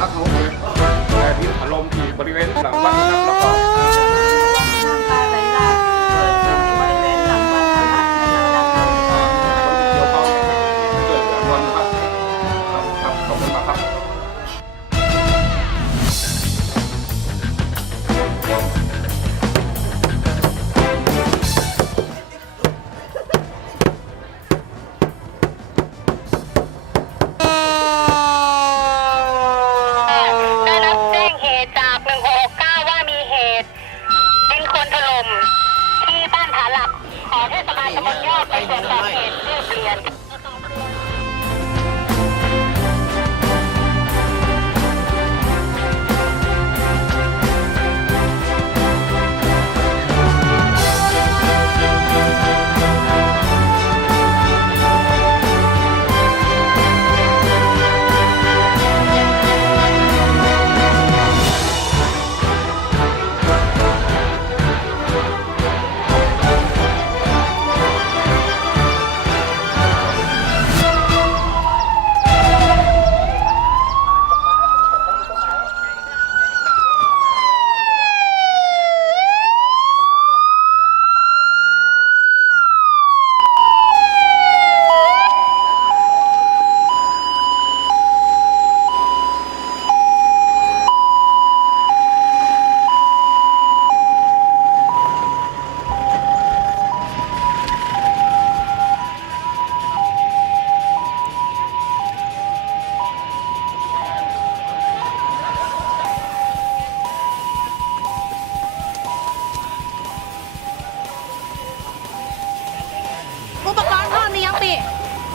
รักเลยแต่ทิ้งอารมณ์ที่บริเวณ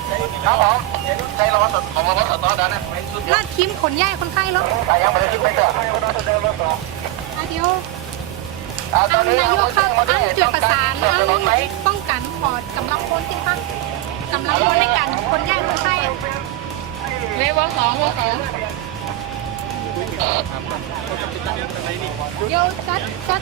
พร้อมหรือยังปีครับผมใช้รถของรถสตอร์ดนะลาดคิมขนย้ายคนไข้รถแต่ยังไม่ได้คิดไปเถอะอะเดี๋ยวอ่าตออันนนี้นายกครับอันจุดประสานเรื่องอันไหมป้องกันขอกำลังพลสิคะกำลังพลในการขนย้ายคนไข้เลเวลสองเลเวลสองเดี๋ยวจัดจัด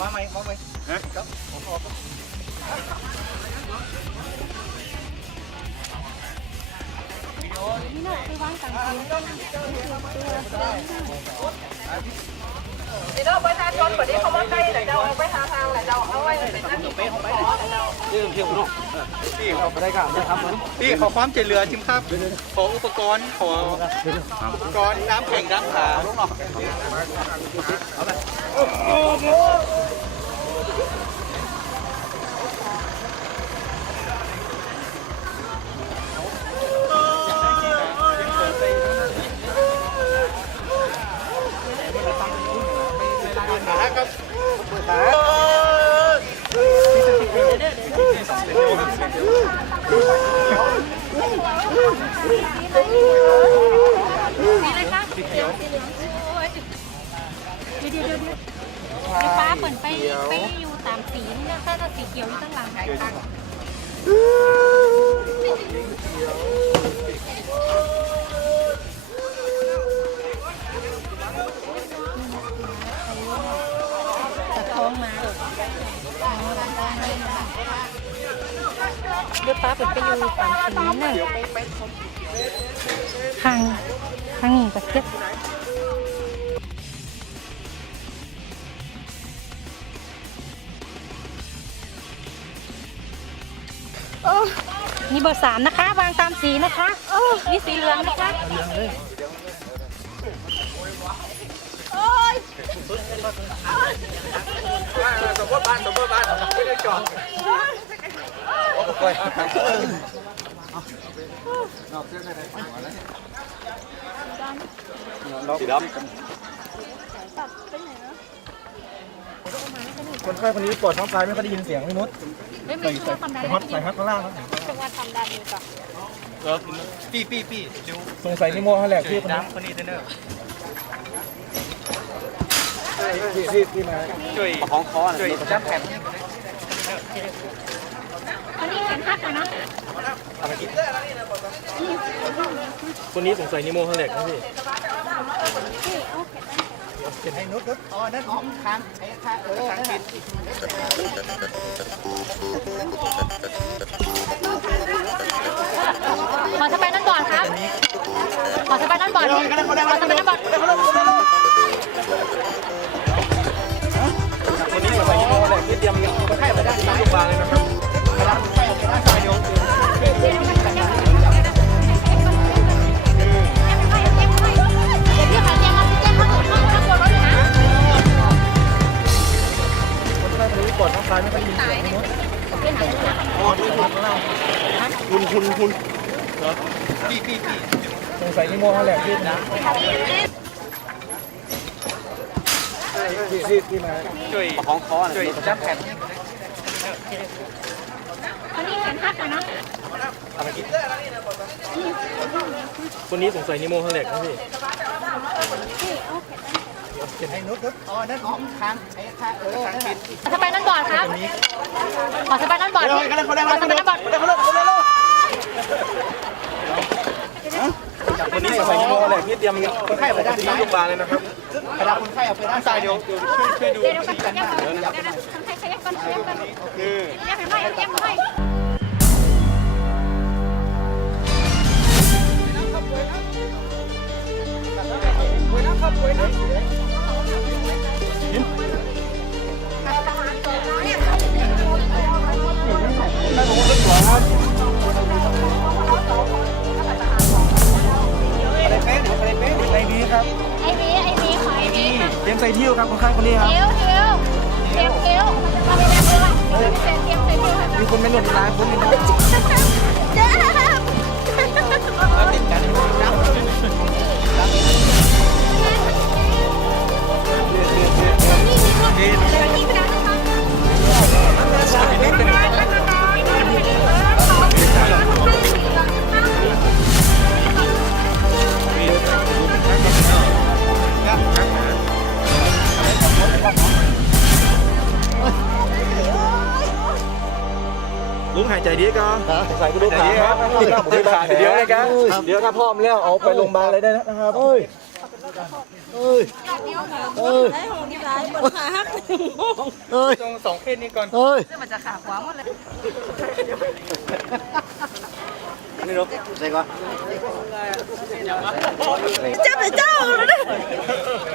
มาไหมมาไหมฮะครับผมออกนี่น่ะไปวางต่างกันตัว พี่น้องประชาชนคนนี้เขามาใกล้แต่จะเอาไปหาทางแต่เราเอาไว้เป็นหน้าที่ของขอแต่เราพี่เขาได้กันนะครับพี่ขอความเจริญจิมครับ ขออุปกรณ์ขออุปกรณ์น้ำแข็งน้ำขาลูกหน่อยับขอบคุณครับ ป้าเปิดไปอยู่ตามสีน่ะทางทางนี้ก็เจ็บนี่เบอร์สามนะคะ วางตามสีนะคะนี่สีเหลืองนะคะสมมติบ้านสมมติบ้านไม่ได้จอด สีดำคนไข้คนนี้ปวดท้องคลายไม่ค่อยได้ยินเสียงพี่นุชไม่ใส่มีใส่ความดันใส่ฮอตใส่ฮอตข้างล่างครับจังหวัดความดันอยู่ก่อนเออปีปีปีเร็วสงสัยนิโมเขาแหลกพี่คนนี้น้ำคนนี้เทนเนอร์พี่พี่พี่มาช่วยของคอช่วยจ้ำแผ่น คนนี้สงสัยนิโมเขาแหลกนะพี่ให้นุชนุชอ๋อ นั่นอ๋อมค้างไอ้ค้างเออค้างกินขอสไปนันบอร์ดครับ ขอสไปนันบอร์ดขอสไปนันบอร์ดคน คนไข้คนนี้ปวดท้องคลายไม่ค่อยได้ยินเสียงพี่นุชคุณคุณคุณปีปีปีสงสัยนิโมเขาแหลกพี่คนนี้พี่พี่พี่มาช่วยของคอช่วยจ้ำแผ่นอันนี้เห็นฮักเลยนะ คนนี้สงสัยนิโมเขาแหลกนะพี่ให้นุชนุชอ๋อ นั่นอ๋อมค้างไอ้ค้างเออค้างกินขอสไปนันบอร์ดครับ ขอสไปนันบอร์ดขอสไปนันบอร์ดคนนี้สงสัยนิโมเขาแหลกพี่เตรียมคนไข้มาด้านซ้ายโรงพยาบาลเลยนะครับเวลาคนไข้เอาไปด้านซ้ายเดี๋ยวช่วยช่วยดูเดี๋ยวกันเดี๋ยวกันเดี๋ยวกันคนไข้ขยับกันขยับกันขยับไปไหมขยับไปไหมอะไรเป๊ะอะไรเป๊ะไอวี ไอวีไอวีขอไอวีค่ะเตรียมใส่ทิ้วครับคนไข้คนนี้ครับเทียวเทียวเทียมเทียวมาเป็นแบบนี้ว่ะเทียมเทียมเทียมเทียมค่ะมีคนไม่หนุนร้ายคนหนึงนะเจ๊นี่ ลุงหายใจดีก่อนใส่กระดูกขาครับกระดูกขาเดี๋ยวนะครับเดี๋ยวถ้าพร้อมแล้วเอาไปโรงพยาบาลเลยได้นะครับ เอ้ยเอ้ยเอ้ยเอ้ยตรงสองเคสนี้ก่อนเอ้ยนี่รบใส่ก่อนเจ็บเลยเจ้า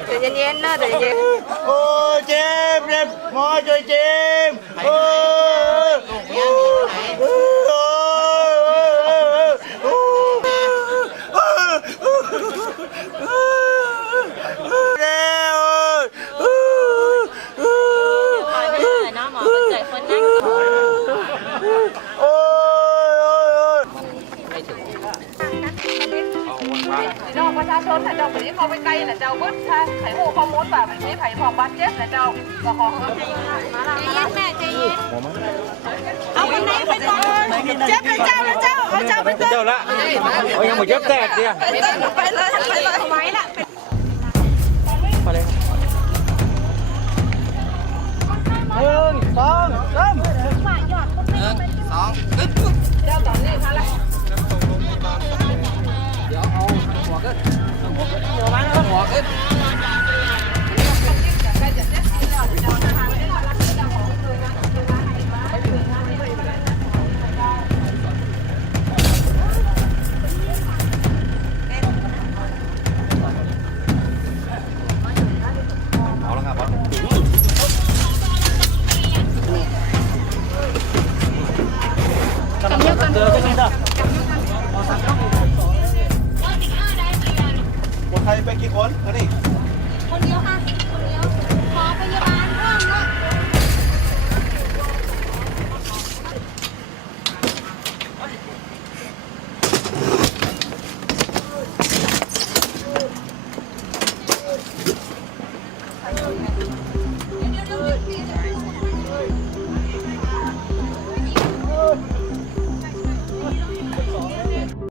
เดี๋ยวเย็นๆนะเดี๋ยวเย็นโอ้เจ็บเจ็บหมอช่วยเจ็บโอ้ยโอ้ยโอ้ยโอ้ย น้องหมอเป็นใจคนนั่ง โอ้ย เจ้าประชาชนถ้าเจ้าคนนี้เขาไปไกลนะเจ้าก็ถ้าไข่หูข้อมูลแบบไม่ใช่ไผ่พองบาดเจ็บนะเจ้าก็ขอเขาใจเย็นแม่ใจเย็นเอาคนไหนไปก่อนเจ็บเลยเจ้าเลยเจ้าเอาเจ้าไปเจ้าเจ้าละเอายังหมดเจ็บแตกเนี่ยไปเลยไปเลยไปเลยไว้ละไปเลยหนึ่งสองสามเจ้าตอนนี้มาละ เ